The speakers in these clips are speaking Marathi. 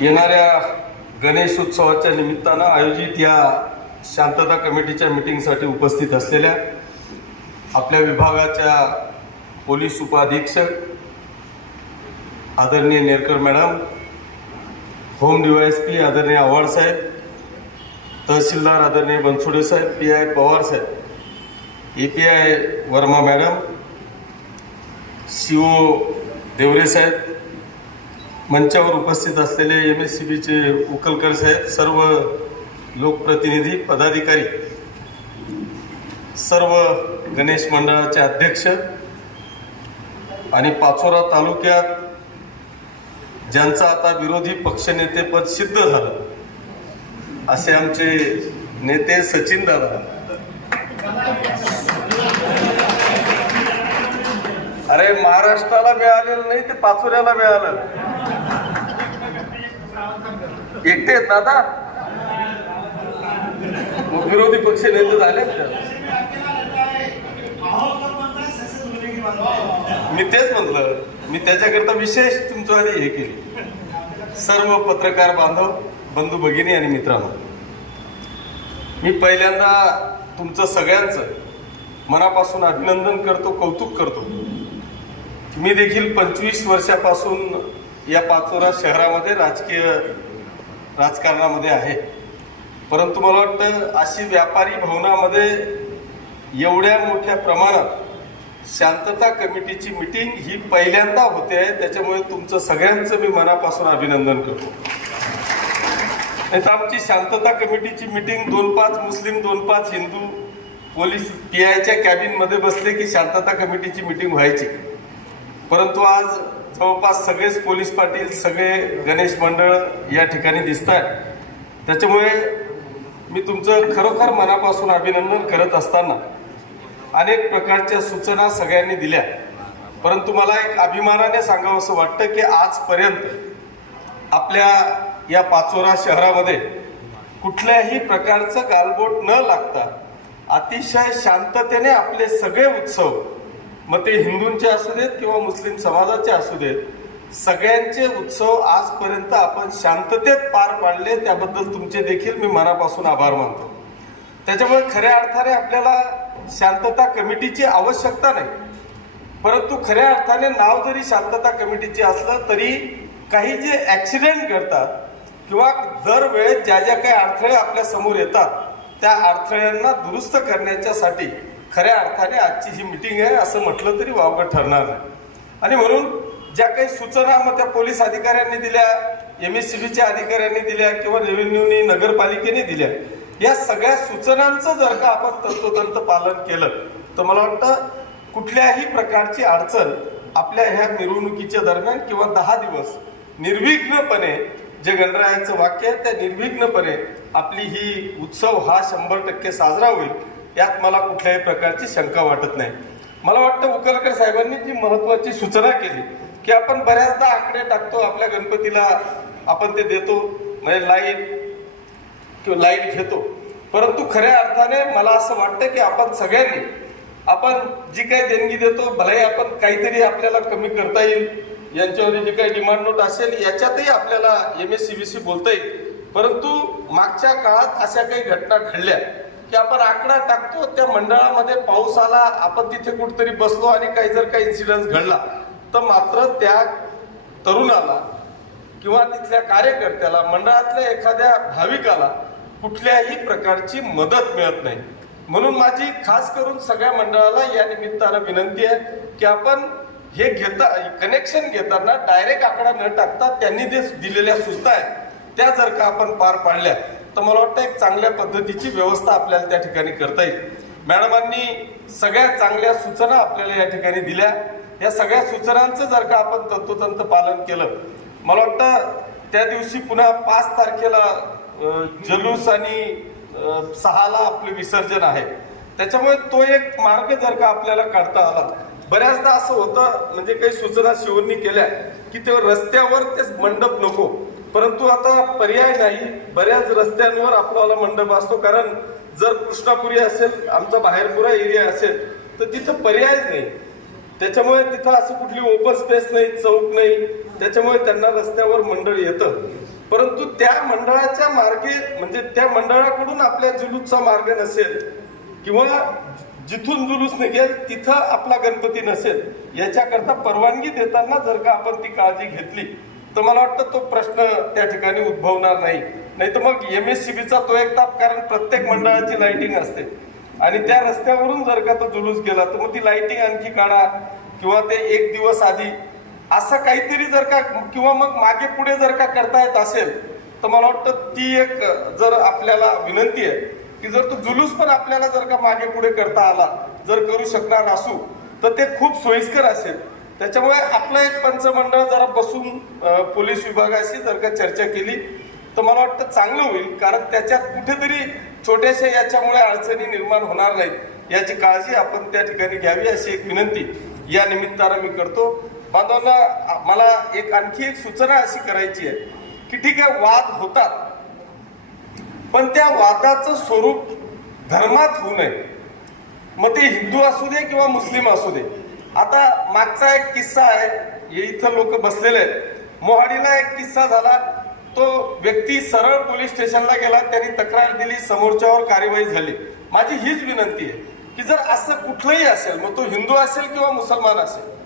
येणाऱ्या गणेश उत्सवाच्या निमित्तानं आयोजित या शांतता कमिटीच्या मिटिंगसाठी उपस्थित असलेल्या आपल्या विभागाच्या पोलीस उपाधीक्षक आदरणीय नेरकर मॅडम होम पी आदरणीय आव्हाड साहेब तहसीलदार आदरणीय बनसोडे साहेब P I Pawar Saheb A P I Verma madam C O Deore साहेब मंचावर उपस्थित असलेले एम एस सी बीचे उकलकर साहेब सर्व लोकप्रतिनिधी पदाधिकारी सर्व गणेश मंडळाचे अध्यक्ष आणि पाचोरा तालुक्यात ज्यांचं आता विरोधी पक्षनेतेपद सिद्ध झालं असे आमचे नेते सचिन दादा. अरे महाराष्ट्राला मिळालेलं नाही ते पाचोऱ्याला मिळालं. एकटे आहेत ना आता? मग विरोधी पक्ष नेते झाले मी तेच म्हटलं. मी त्याच्याकरता विशेष तुमचं हे केली. सर्व पत्रकार बांधव बंधू भगिनी आणि मित्रांनो. मी पहिल्यांदा तुमचं सगळ्यांचं मनापासून अभिनंदन करतो कौतुक करतो. मी देखील पंचवीस वर्षापासून या पाचोरा शहरामध्ये राजकीय राजकारणामध्ये आहे. परंतु मला वाटतं अशी व्यापारी भवनामध्ये एवढ्या मोठ्या प्रमाणात शांतता कमिटीची मिटिंग ही पहिल्यांदा होते आहे. त्याच्यामुळे तुमचं सगळ्यांचं मी मनापासून अभिनंदन करतो. नाही तर आमची शांतता कमिटीची मिटिंग दोन पाच मुस्लिम दोन पाच हिंदू पोलीस पी आयच्या कॅबिनमध्ये बसले की शांतता कमिटीची मिटिंग व्हायची. परंतु आज जवळपास सगळेच पोलीस पाटील सगळे गणेश मंडळ या ठिकाणी दिसत आहेत त्याच्यामुळे मी तुमचं खरोखर मनापासून अभिनंदन करत असताना अनेक प्रकारच्या सूचना सगळ्यांनी दिल्या. परंतु मला एक अभिमानाने सांगावं असं वाटतं की आजपर्यंत आपल्या या पाचोरा शहरामध्ये कुठल्याही प्रकारचं गालबोट न लागता अतिशय शांततेने आपले सगळे उत्सव मग ते हिंदूंचे असू देत किंवा मुस्लिम समाजाचे असू देत सगळ्यांचे उत्सव आजपर्यंत आपण शांततेत पार पाडले त्याबद्दल तुमचे देखील मी मनापासून आभार मानतो. त्याच्यामुळे खऱ्या अर्थाने आपल्याला शांतता कमिटीची आवश्यकता नाही. परंतु खऱ्या अर्थाने नाव जरी शांतता कमिटीचे असलं तरी काही जे ॲक्सिडेंट घडतात किंवा दरवेळेस ज्या ज्या काही अडथळे आपल्यासमोर येतात त्या अडथळ्यांना दुरुस्त करण्याच्यासाठी खऱ्या अर्थाने आजची ही मिटिंग आहे असं म्हटलं तरी वावगं ठरणार नाही. आणि म्हणून ज्या काही सूचना मग त्या पोलीस अधिकाऱ्यांनी दिल्या एम एस सी बीच्या अधिकाऱ्यांनी दिल्या किंवा रेव्हेन्यूनी नगरपालिकेने दिल्या या सगळ्या सूचनांचं जर का आपण तंतोतंत पालन केलं तर मला वाटतं कुठल्याही प्रकारची अडचण आपल्या ह्या मिरवणुकीच्या दरम्यान किंवा दहा दिवस निर्विघ्नपणे जे गणरायाचं वाक्य आहे त्या निर्विघ्नपणे आपली ही उत्सव हा शंभर टक्के साजरा होईल. यात मला कुठल्याही प्रकारची शंका वाटत नाही. मला वाटतं उकलकर साहेबांनी जी महत्वाची सूचना केली की आपण बऱ्याचदा आकडे टाकतो आपल्या गणपतीला आपण ते देतो म्हणजे लाइट किंवा लाइट घेतो. परंतु खऱ्या अर्थाने मला असं वाटतं की आपण सगळ्यांनी आपण जी काही देणगी देतो भलेही आपण काहीतरी आपल्याला कमी करता येईल यांच्यावर जी काही डिमांड नोट असेल याच्यातही आपल्याला M S C B C बोलता येईल. परंतु मागच्या काळात अशा काही घटना घडल्या. की आपण आकडा टाकतो. त्या मंडळामध्ये पाऊस आला आपण तिथे कुठेतरी बसलो आणि काही जर काही इन्सिडन्स घडला तर मात्र त्या तरुणाला किंवा तिथल्या कार्यकर्त्याला मंडळातल्या एखाद्या भाविकाला कुठल्याही प्रकारची मदत मिळत नाही. म्हणून माझी खास करून सगळ्या मंडळाला या निमित्तानं विनंती आहे की आपण हे घेता कनेक्शन घेताना डायरेक्ट आकडा न टाकता त्यांनी जे दिलेल्या सूचना आहेत त्या जर का आपण पार पाडल्या तर मला वाटतं एक चांगल्या पद्धतीची व्यवस्था आपल्याला त्या ठिकाणी करता येईल. मॅडमांनी सगळ्या चांगल्या सूचना आपल्याला या ठिकाणी दिल्या. या सगळ्या सूचनांचं जर का आपण तंतोतंत पालन केलं मला वाटतं त्या दिवशी पुन्हा पाच तारखेला जलूस आणि सहाला आपलं विसर्जन आहे. त्याच्यामुळे तो एक मार्ग जर का आपल्याला काढता आला बऱ्याचदा असं होतं म्हणजे काही सूचना शिवरणी केल्या की ते रस्त्यावर तेच मंडप नको. परंतु आता पर्याय नाही. बऱ्याच रस्त्यांवर आपल्याला मंडप असतो. कारण जर कृष्णापुरी असेल आमचा बाहेरपुरा एरिया असेल तर तिथं पर्यायच नाही. त्याच्यामुळे तिथं असं कुठली ओपन स्पेस नाही चौक नाही. त्याच्यामुळे त्यांना रस्त्यावर मंडळ येतं. परंतु त्या मंडळाच्या मार्गे म्हणजे त्या मंडळाकडून आपल्या जुलूसचा मार्ग नसेल किंवा जिथून जुलूस निघेल तिथं आपला गणपती नसेल याच्याकरता परवानगी देताना जर का आपण ती काळजी घेतली तर मला वाटतं तो प्रश्न त्या ठिकाणी उद्भवणार नाही. नाही तर मग एम एस सी बीचा तो एक ताप कारण प्रत्येक मंडळाची लाइटिंग असते. आणि त्या रस्त्यावरून जर का तो जुलूस गेला तर मग ती लाइटिंग आणखी काढा किंवा ते एक दिवस आधी. असं काहीतरी जर का किंवा मग मागे पुढे जर का करता येत असेल तर मला वाटतं ती एक जर आपल्याला विनंती आहे की जर तो जुलूस पण आपल्याला जर का मागे पुढे करता आला जर करू शकणार असू तर ते खूप सोयीस्कर असेल. त्याच्यामुळे आपलं एक पंचमंडळ जरा बसून पोलीस विभागाशी जर का चर्चा केली तर मला वाटतं चांगलं होईल. कारण त्याच्यात कुठेतरी छोट्याशा याच्यामुळे अडचणी निर्माण होणार नाहीत. याची काळजी आपण त्या ठिकाणी घ्यावी अशी एक विनंती. या निमित्तानं मी करतो. बांधवांना मला एक आणखी एक सूचना अशी करायची आहे की ठीक आहे वाद होतात. पण त्या वादाचं स्वरूप धर्मात होऊ नये. मग ते हिंदू असू दे किंवा मुस्लिम असू दे. आता मागचा एक किस्सा आहे. हे इथं लोक बसलेले आहेत. मोहाडीला एक किस्सा झाला. तो व्यक्ती सरळ पोलीस स्टेशनला गेला. त्यांनी तक्रार दिली. समोरच्यावर कार्यवाही झाली. माझी हीच विनंती आहे की जर असं कुठलंही असेल मग तो हिंदू असेल किंवा मुसलमान असेल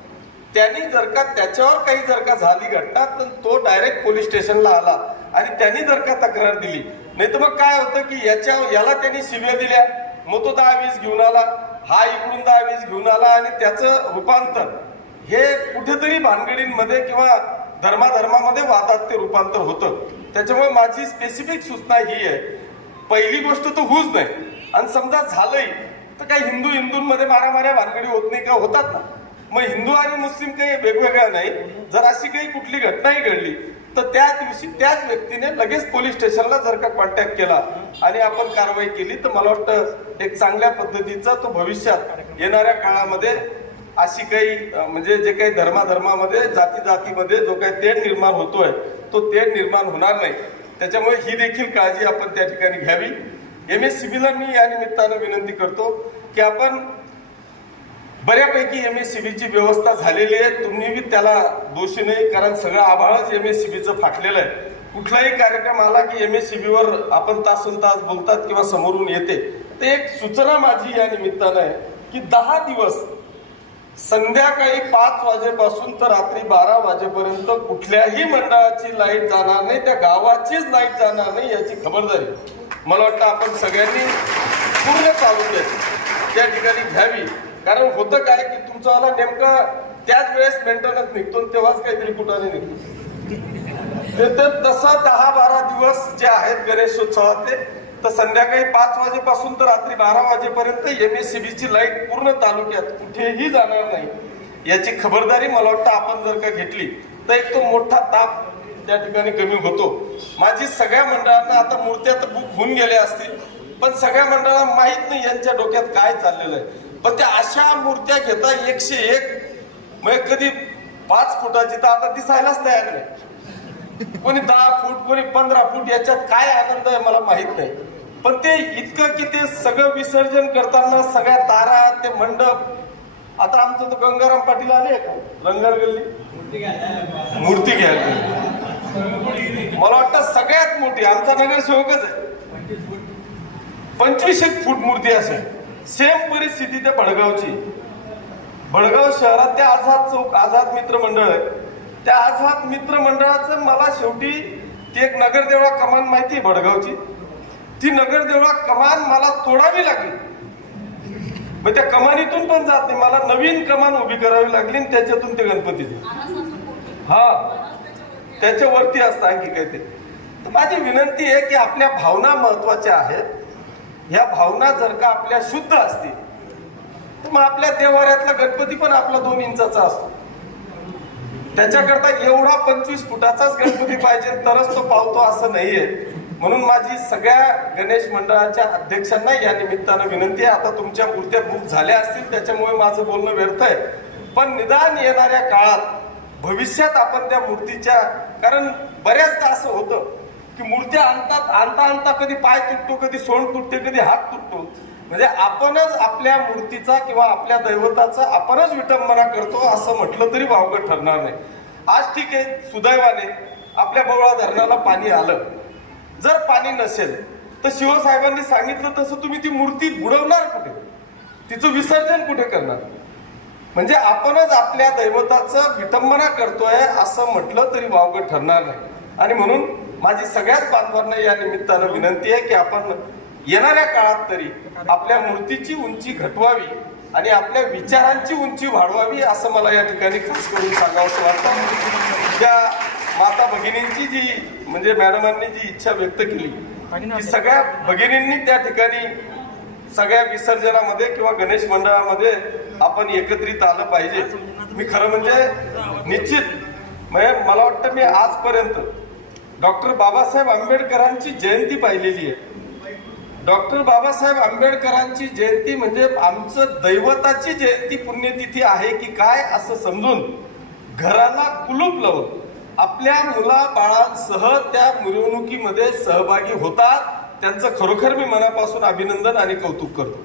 त्यांनी जर का त्याच्यावर काही जर का झाली घटना तर तो डायरेक्ट पोलीस स्टेशनला आला आणि त्यांनी जर का तक्रार दिली. नाही तर मग काय होतं की याच्या याला त्यांनी शिव्या दिल्या. मग तो दहा वीस घेऊन आला. हा इकडून दहा वीस घेऊन आला आणि त्याचं रूपांतर हे कुठेतरी भानगडींमध्ये किंवा धर्माधर्मामध्ये वादात ते रूपांतर होतं. त्याच्यामुळे माझी स्पेसिफिक सूचना ही आहे. पहिली गोष्ट तर होऊच नाही. आणि समजा झालंही तर काही हिंदू हिंदूंमध्ये मारामाऱ्या भानगडी होत नाही का होतात ना. मग हिंदू आणि मुस्लिम काही वेगवेगळ्या नाही. जर अशी काही कुठली घटनाही घडली तर त्या दिवशी त्याच व्यक्तीने लगेच पोलीस स्टेशनला जर का कॉन्टॅक्ट केला आणि आपण कारवाई केली तर मला वाटतं एक चांगल्या पद्धतीचा तो भविष्यात येणाऱ्या काळामध्ये अशी काही म्हणजे जे काही धर्माधर्मामध्ये जाती जातीमध्ये जो काही तेढ निर्माण होतोय तो तेढ निर्माण होणार नाही. त्याच्यामुळे ही देखील काळजी आपण त्या ठिकाणी घ्यावी. एम एस सी मी या निमित्तानं विनंती करतो की आपण बऱ्यापैकी एम एस सी बीची व्यवस्था झालेली आहे. तुम्ही बी त्याला दोषी नाही कारण सगळं आभाळच एम एस सी बीचं फाटलेलं आहे. कुठलाही कार्यक्रम आला की एम एस सी बीवर आपण तासून तास बोलतात किंवा समोरून येते. तर एक सूचना माझी या निमित्तानं आहे की दहा दिवस संध्याकाळी पाच वाजेपासून तर रात्री बारा वाजेपर्यंत कुठल्याही मंडळाची लाइट जाणार नाही त्या गावाचीच लाइट जाणार नाही याची खबरदारी. मला वाटतं आपण सगळ्यांनी पूर्ण चालू द्यायची. त्या ठिकाणी घ्यावी. कारण होतं काय की तुमचावाला नेमका त्याच वेळेस मेंटेनन्स निघतो तेव्हाच काहीतरी कुठाने निघतो. ते तर तसं दहा बारा दिवस जे आहेत गणेशोत्सवाचे तर संध्याकाळी पाच वाजेपासून तर रात्री बारा वाजेपर्यंत एम एस सी बीची लाइट पूर्ण तालुक्यात कुठेही जाणार नाही. याची खबरदारी मला वाटतं आपण जर का घेतली तर एक तो मोठा ताप त्या ठिकाणी कमी होतो. माझी सगळ्या मंडळांना आता मूर्त्या तर बुक होऊन गेल्या असतील पण सगळ्या मंडळांना माहीत नाही यांच्या डोक्यात काय चाललेलं आहे. पण त्या अशा मूर्त्या घेता एकशे एक म्हणजे कधी पाच फुटाची तर आता दिसायलाच तयार नाही. कोणी दहा फूट कोणी पंधरा फूट याच्यात काय आनंद आहे मला माहीत नाही. पण ते इतकं की ते सगळं विसर्जन करताना सगळ्या तारा ते मंडप. आता आमचं तो गंगाराम पाटील आले का रंगार गल्ली. मूर्ती घ्यायला मला वाटतं सगळ्यात मोठी आमचा नगरसेवकच आहे. पंचवीस एक फूट मूर्ती असेल. सेम परिस्थिती त्या भडगावची भडगाव शहरात त्या आझाद चौक आझाद मित्र मंडळ आहे. त्या आझाद मित्र मंडळाचं मला शेवटी ती एक नगरदेवळा कमान माहिती आहे भडगावची ती नगरदेवळा कमान मला तोडावी लागली. मग त्या कमानीतून पण जात नाही. मला नवीन कमान उभी करावी लागली आणि त्याच्यातून ते गणपतीचे. हा. त्याच्यावरती असतं आणखी काही ते तर माझी विनंती आहे की आपल्या भावना महत्त्वाच्या आहेत. ह्या भावना जर का आपल्या शुद्ध असतील तर मग आपल्या देवाऱ्यातला गणपती पण आपला दोन इंचाचा असतो. त्याच्याकरता एवढा पंचवीस फुटाचाच गणपती पाहिजे तरच तो पावतो असं नाहीये. म्हणून माझी सगळ्या गणेश मंडळाच्या अध्यक्षांना या निमित्तानं विनंती आहे. आता तुमच्या मूर्त्या बुक झाल्या असतील त्याच्यामुळे माझं बोलणं व्यर्थ आहे. पण निदान येणाऱ्या काळात भविष्यात आपण त्या मूर्तीच्या कारण बऱ्याचदा असं होतं की मूर्त्या आणतात आणता आणता कधी पाय तुटतो कधी सोंड तुटते कधी हात तुटतो. म्हणजे आपणच आपल्या मूर्तीचा किंवा आपल्या दैवताचा आपणच विटंबना करतो असं म्हटलं तरी वावगं ठरणार नाही. आज ठीक आहे सुदैवाने आपल्या बवळा धरणाला पाणी आलं. जर पाणी नसेल तर शिवसाहेबांनी सांगितलं तसं तुम्ही ती मूर्ती बुडवणार कुठे? तिचं विसर्जन कुठे करणार? म्हणजे आपणच आपल्या दैवताचं विटंबना करतोय असं म्हटलं तरी वावगं ठरणार नाही. आणि म्हणून माझी सगळ्याच बांधवांना या निमित्तानं विनंती आहे की आपण येणाऱ्या काळात तरी आपल्या मूर्तीची उंची घटवावी आणि आपल्या विचारांची उंची वाढवावी असं मला या ठिकाणी खास करून सांगावंसं वाटतं. त्या माता भगिनींची जी म्हणजे मॅडमांनी जी इच्छा व्यक्त केली की सगळ्या भगिनींनी त्या ठिकाणी सगळ्या विसर्जनामध्ये किंवा गणेश मंडळामध्ये आपण एकत्रित आलं पाहिजे. मी खरं म्हणजे निश्चित म्हणजे मला वाटतं मी आजपर्यंत डॉक्टर बाबासाहेब आंबेडकरांची जयंती पाहिलेली आहे. डॉक्टर बाबासाहेब आंबेडकरांची जयंती म्हणजे आमचं दैवताची जयंती पुण्यतिथी आहे की काय असं समजून घराला कुलूप लावून आपल्या मुला बाळांसह त्या मिरवणुकीमध्ये सहभागी होतात त्यांचं खरोखर मी मनापासून अभिनंदन आणि कौतुक करतो.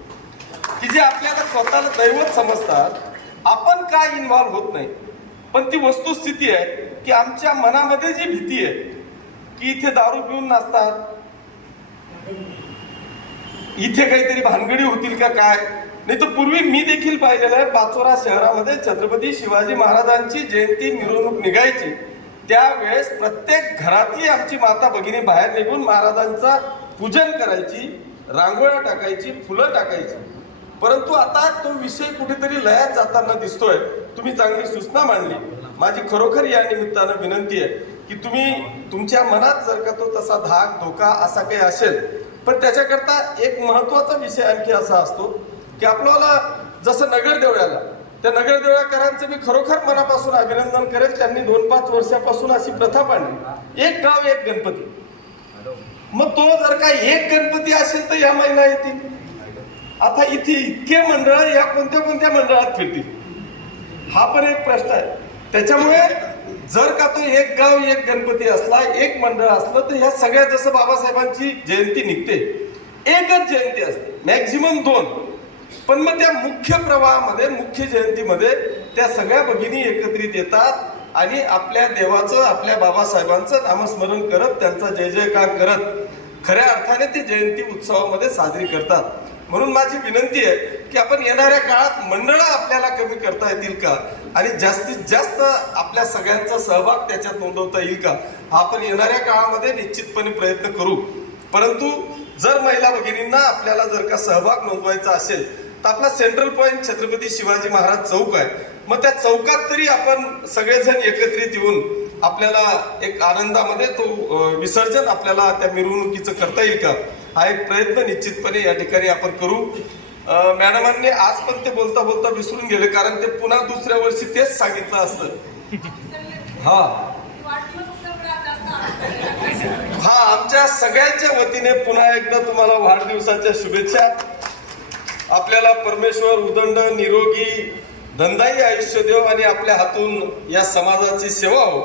की जे आपल्याला स्वतःला दैवत समजतात आपण काय इन्व्हॉल्व्ह होत नाही. पण ती वस्तुस्थिती आहे की आमच्या मनामध्ये जी भीती आहे की इथे दारू पिऊन नाचतात? इथे काहीतरी भानगडी होतील का काय? नाही तर पूर्वी मी देखील पाहिलेलं आहे पाचोरा शहरामध्ये छत्रपती शिवाजी महाराजांची जयंती मिरवणूक निघायची. त्यावेळेस प्रत्येक घरातली आमची माता भगिनी बाहेर निघून महाराजांचा पूजन करायची रांगोळ्या टाकायची फुलं टाकायची. परंतु आता तो विषय कुठेतरी लयात जाताना दिसतोय. तुम्ही चांगली सूचना मांडली. माझी खरोखर या निमित्तानं विनंती आहे. की तुम्ही तुमच्या मनात जर का तो तसा धाक धोका असा काही असेल पण त्याच्याकरता एक महत्त्वाचा विषय आणखी असा असतो की आपल्याला जसं नगरदेवळ्याला त्या नगरदेवळ्याकरांचं मी खरोखर मनापासून अभिनंदन करेल त्यांनी दोन पाच वर्षापासून अशी प्रथा पाडली. एक गाव एक गणपती. मग तो जर का एक गणपती असेल तर या महिना येतील. आता इथे इतके मंडळ या कोणत्या कोणत्या मंडळात फिरतील? हा पण एक प्रश्न आहे. त्याच्यामुळे जर का तो एक गाव एक गणपती असला एक मंडळ असलं तर ह्या सगळ्या जसं बाबासाहेबांची जयंती निघते एकच जयंती असते मॅक्झिमम दोन. पण मग त्या मुख्य प्रवाहामध्ये मुख्य जयंतीमध्ये त्या सगळ्या भगिनी एकत्रित येतात आणि आपल्या देवाचं आपल्या बाबासाहेबांचं नामस्मरण करत त्यांचा जय जयकार करत खऱ्या अर्थाने ते जयंती उत्सवामध्ये साजरी करतात. म्हणून माझी विनंती आहे की आपण येणाऱ्या काळात मंडळं आपल्याला कमी करता येतील का? आणि जास्तीत जास्त आपल्या सगळ्यांचा सहभाग त्याच्यात नोंदवता येईल का? हा आपण येणाऱ्या काळामध्ये निश्चितपणे प्रयत्न करू. परंतु जर महिला भगिनींना आपल्याला जर का सहभाग नोंदवायचा असेल तर आपला सेंट्रल पॉईंट छत्रपती शिवाजी महाराज चौक आहे. मग त्या चौकात तरी आपण सगळेजण एकत्रित येऊन आपल्याला एक आनंदामध्ये तो विसर्जन आपल्याला त्या मिरवणुकीचं करता येईल का? हा एक प्रयत्न निश्चितपणे या ठिकाणी आपण करू. मॅडमांनी आज पण ते बोलता बोलता विसरून गेले कारण ते पुन्हा दुसऱ्या वर्षी तेच सांगितलं असतं. हा. हा आमच्या सगळ्यांच्या वतीने पुन्हा एकदा तुम्हाला वाढदिवसाच्या शुभेच्छा. आपल्याला परमेश्वर उदंड निरोगी धंदाही आयुष्य देव आणि आपल्या हातून या समाजाची सेवा हो.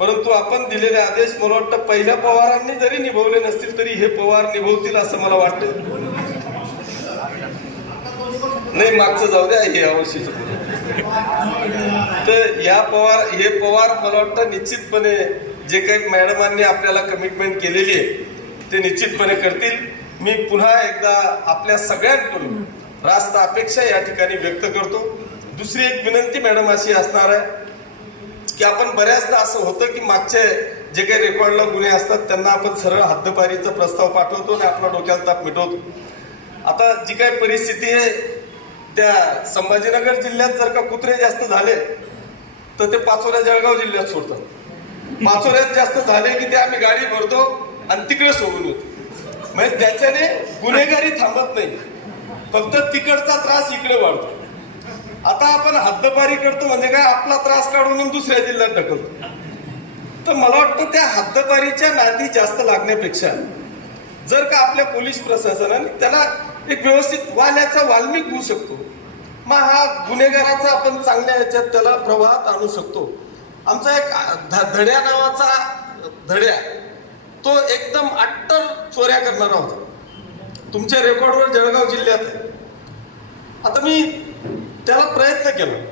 परंतु आपण दिलेले आदेश मला वाटतं पहिल्या पवारांनी जरी निभवले नसतील तरी हे पवार निभवतील असं मला वाटतं. नाही मागचं जाऊ द्या हे यावर्षीचं तर या पवार हे पवार मला वाटतं निश्चितपणे जे काही मॅडमांनी आपल्याला कमिटमेंट केलेली आहे ते निश्चितपणे करतील. मी पुन्हा एकदा आपल्या सगळ्यांकडून रास्त अपेक्षा या ठिकाणी व्यक्त करतो. दुसरी एक विनंती मॅडम अशी असणार आहे की आपण बऱ्याचदा असं होतं की मागचे जे काही रेकॉर्डला गुन्हे असतात त्यांना आपण सरळ हद्दपारीचा प्रस्ताव पाठवतो आणि आपला डोक्याला ताप मिटवतो. आता जी काही परिस्थिती आहे त्या संभाजीनगर जिल्ह्यात जर का कुत्रे जास्त झाले तर ते पाचोऱ्या जळगाव जिल्ह्यात सोडतात. पाचोऱ्यात जास्त झाले की ते आम्ही गाडी भरतो आणि तिकडे सोडून येतो. म्हणजे त्याच्याने गुन्हेगारी थांबत नाही. फक्त तिकडचा त्रास इकडे वाढतो. आता आपण हद्दपारी करतो म्हणजे काय आपला त्रास काढून दुसऱ्या जिल्ह्यात ढकलतो. तर मला वाटतं त्या हद्दपारीच्या नादी जास्त लागण्यापेक्षा जर का आपल्या पोलीस प्रशासनाने त्याला एक व्यवस्थित वाल्याचा वाल्मिक होऊ शकतो. मग हा गुन्हेगाराचा आपण चांगल्या याच्यात त्याला प्रवाहात आणू शकतो. आमचा एक ध- धड्या नावाचा धड्या तो एकदम अट्टर चोऱ्या करणारा होता. तुमच्या रेकॉर्डवर जळगाव जिल्ह्यात आता मी त्याला प्रयत्न केला.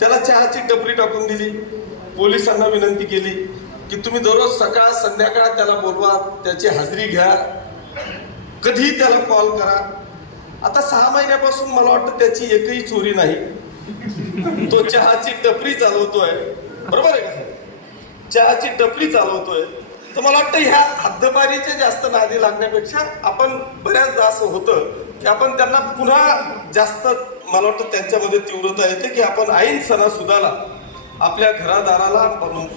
त्याला चहाची टपरी टाकून दिली. पोलिसांना विनंती केली की तुम्ही दररोज सकाळ संध्याकाळ त्याला बोलवा त्याची हजेरी घ्या. कधीही त्याला कॉल करा. आता सहा महिन्यापासून मला वाटतं त्याची एकही चोरी नाही. तो चहाची टपरी चालवतोय. बरोबर आहे का चहाची टपरी चालवतोय. तर मला वाटतं ह्या हद्दपारीच्या जास्त नादी लागण्यापेक्षा आपण बऱ्याचदा असं होतं की आपण त्यांना पुन्हा जास्त मला वाटतं त्यांच्यामध्ये तीव्रता येते की आपण आईन सणासुदाला आपल्या घरादाराला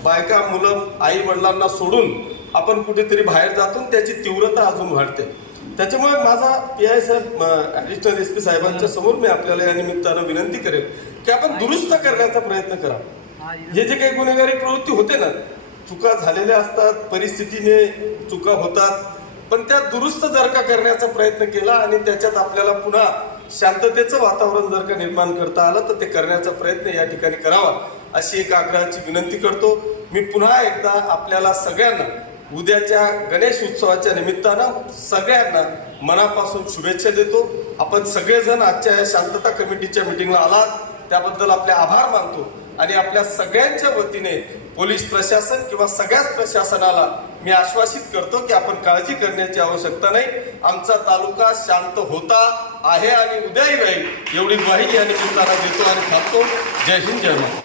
बायका मुलं आई वडिलांना सोडून आपण कुठेतरी बाहेर जातो आणि त्याची तीव्रता अजून वाढते. त्याच्यामुळे माझा पी आय साहेब ॲडिशनल एस पी साहेबांच्या समोर मी आपल्याला या निमित्तानं विनंती करेन की आपण दुरुस्त करण्याचा प्रयत्न करा. हे जे काही गुन्हेगारी प्रवृत्ती होते ना चुका झालेल्या असतात परिस्थितीने चुका होतात पण त्या दुरुस्त जर का करण्याचा प्रयत्न केला आणि त्याच्यात आपल्याला पुन्हा शांततेचं वातावरण जर का निर्माण करता आलं तर ते करण्याचा प्रयत्न या ठिकाणी करावा अशी एक आग्रहाची विनंती करतो. मी पुन्हा एकदा आपल्याला सगळ्यांना उद्याच्या गणेश उत्सवाच्या निमित्तानं सगळ्यांना मनापासून शुभेच्छा देतो. आपण सगळेजण आजच्या या शांतता कमिटीच्या मिटिंगला आलात. त्याबद्दल आपले आभार मानतो. आणि आपल्या सगळ्यांच्या वतीने पोलीस प्रशासन किंवा सगळ्याच प्रशासनाला मी आश्वासित करतो की आपण काळजी करण्याची आवश्यकता नाही. आमचा तालुका शांत होता आहे आणि उद्याही राहील एवढी ग्वाही या निमित्तानं देतो आणि थांबतो. जय हिंद जय महाराज